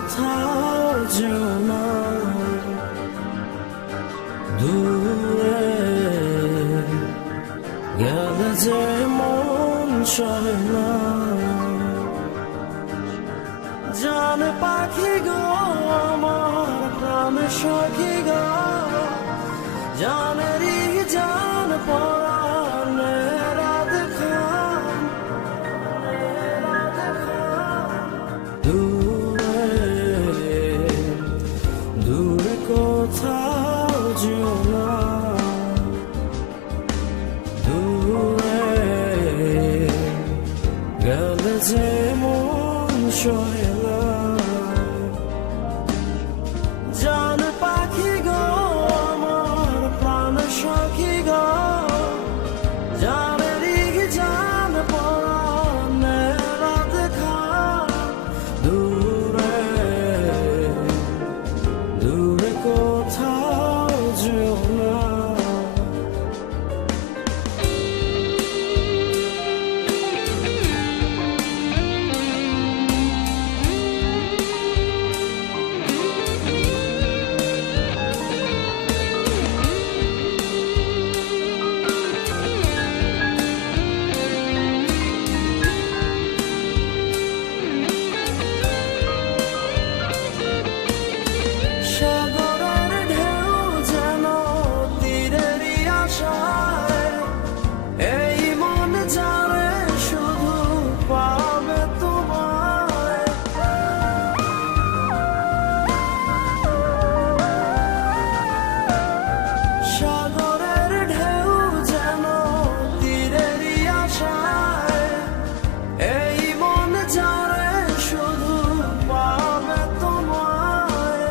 কোথাও যেও না, দূরে গেলে যে মন সহে না। জান পাখি গো আমার প্রাণ সখী গো, জানেরি জান পরাণে রাত খান, দূরে দূরে কোথাও যেও না, দূরে গেলে যে মন সহে না। জান পাখি গো আমার প্রাণ সখী গো, জানেরি জান পরাণে রাত খান, দূরে দূরে কোথাও যেও না। সাগরের ঢেউ যেন তীরেরই আশায়, এই মন জানে শুধু পাবে তোমায়। সাগরের ঢেউ যেন তীরেরই আশায়, এই মন জানে শুধু পাবে তোমায়।